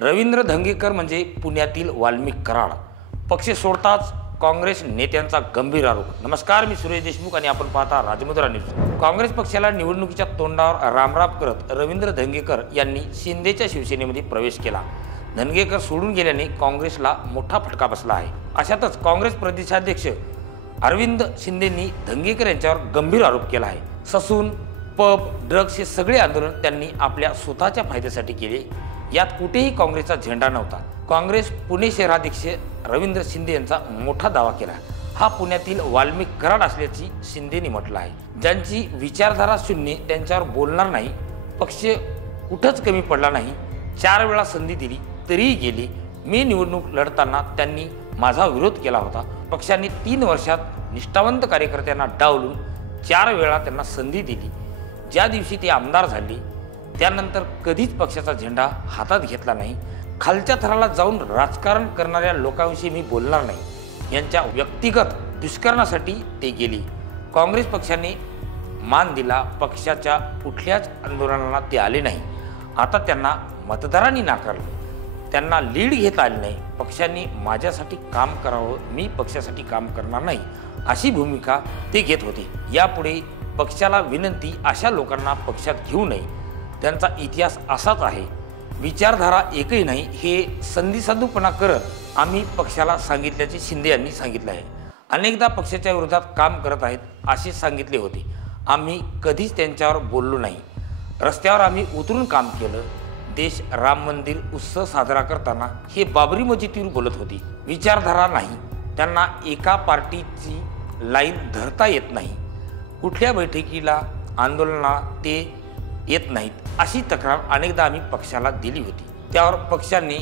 रवींद्र धंगेकर म्हणजे पुण्यातील वाल्मिक कराड. पक्ष सोडताच काँग्रेस नेत्यांचा गंभीर आरोप. नमस्कार, मी सुरेश देशमुख आणि आपण पाहता राजमुद्रा न्यूज. काँग्रेस पक्षाला निवडणुकीच्या तोंडावर रामराम करत रवींद्र धंगेकर यांनी शिंदेच्या शिवसेनेमध्ये प्रवेश केला. धंगेकर सोडून गेल्याने काँग्रेसला मोठा फटका बसला आहे. अशातच काँग्रेस प्रदेशाध्यक्ष अरविंद शिंदेंनी धंगेकर यांच्यावर गंभीर आरोप केला आहे. ससून, पब, ड्रग्स हे सगळे आंदोलन त्यांनी आपल्या स्वतःच्या फायद्यासाठी केले. यात कुठेही काँग्रेसचा झेंडा नव्हता. काँग्रेस पुणे शहराध्यक्ष रवींद्र शिंदे यांचा मोठा दावा केला. हा पुण्यातील वाल्मिक कराड असल्याची शिंदेंनी म्हटलं आहे. ज्यांची विचारधारा शून्य त्यांच्यावर बोलणार नाही. पक्ष कुठंच कमी पडला नाही. 4 वेळा संधी दिली तरीही गेली. मी निवडणूक लढताना त्यांनी माझा विरोध केला होता. पक्षाने 3 वर्षात निष्ठावंत कार्यकर्त्यांना डावलून 4 वेळा त्यांना संधी दिली. ज्या दिवशी ते आमदार झाले त्यानंतर कधीच पक्षाचा झेंडा हातात घेतला नाही. खालच्या थराला जाऊन राजकारण करणाऱ्या लोकांविषयी मी बोलणार नाही. यांच्या व्यक्तिगत दुष्कर्मासाठी ते गेले. काँग्रेस पक्षाने मान दिला. पक्षाच्या कुठल्याच आंदोलनाला ते आले नाही. आता त्यांना मतदारांनी नाकारले. त्यांना लीड घेता आली नाही. पक्षाने माझ्यासाठी काम करावं, मी पक्षासाठी काम करणार नाही अशी भूमिका ते घेत होते. यापुढे पक्षाला विनंती, अशा लोकांना पक्षात घेऊ नये. त्यांचा इतिहास असाच आहे. विचारधारा एकही नाही हे संधिसाधूपणा करत आम्ही पक्षाला सांगितल्याचे शिंदे यांनी सांगितले आहे. अनेकदा पक्षाच्या विरोधात काम करत आहेत असे सांगितले होते. आम्ही कधीच त्यांच्यावर बोललो नाही. रस्त्यावर आम्ही उतरून काम केलं. देश राम मंदिर उत्सव साजरा करताना हे बाबरी मस्जिदीवर बोलत होती. विचारधारा नाही. त्यांना एका पार्टीची लाईन धरता येत नाही. कुठल्या बैठकीला, आंदोलनाला ते येत नाहीत अशी तक्रार अनेकदा आम्ही पक्षाला दिली होती. त्यावर पक्षाने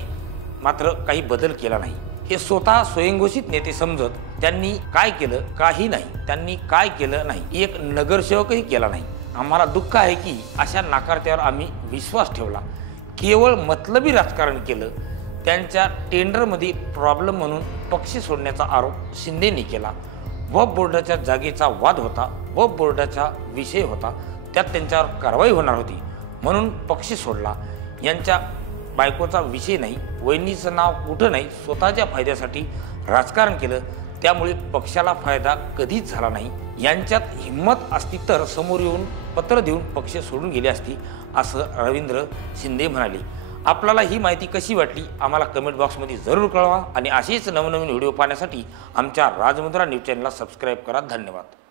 मात्र काही बदल केला नाही. हे स्वतः स्वयंघोषित नेते समजत त्यांनी काय केलं? काही नाही. त्यांनी काय केलं नाही. एक नगरसेवकही केला नाही. आम्हाला दुःख आहे की अशा नाकारत्यावर आम्ही विश्वास ठेवला. केवळ मतलबी राजकारण केलं. त्यांच्या टेंडरमध्ये प्रॉब्लेम म्हणून पक्ष सोडण्याचा आरोप शिंदेंनी केला. वक्फ बोर्डाच्या जागेचा वाद होता. वक्फ बोर्डाचा विषय होता. त्यात त्यांच्यावर कारवाई होणार होती म्हणून पक्ष सोडला. यांच्या बायकोचा विषय नाही. वहिनीचं नाव कुठं नाही. स्वतःच्या फायद्यासाठी राजकारण केलं. त्यामुळे पक्षाला फायदा कधीच झाला नाही. यांच्यात हिंमत असती तर समोर येऊन पत्र देऊन पक्ष सोडून गेले असती असं रवींद्र शिंदे म्हणाले. आपल्याला ही माहिती कशी वाटली आम्हाला कमेंट बॉक्समध्ये जरूर कळवा आणि असेच नवनवीन व्हिडिओ पाहण्यासाठी आमच्या राजमुद्रा न्यूज चॅनलला सबस्क्राईब करा. धन्यवाद.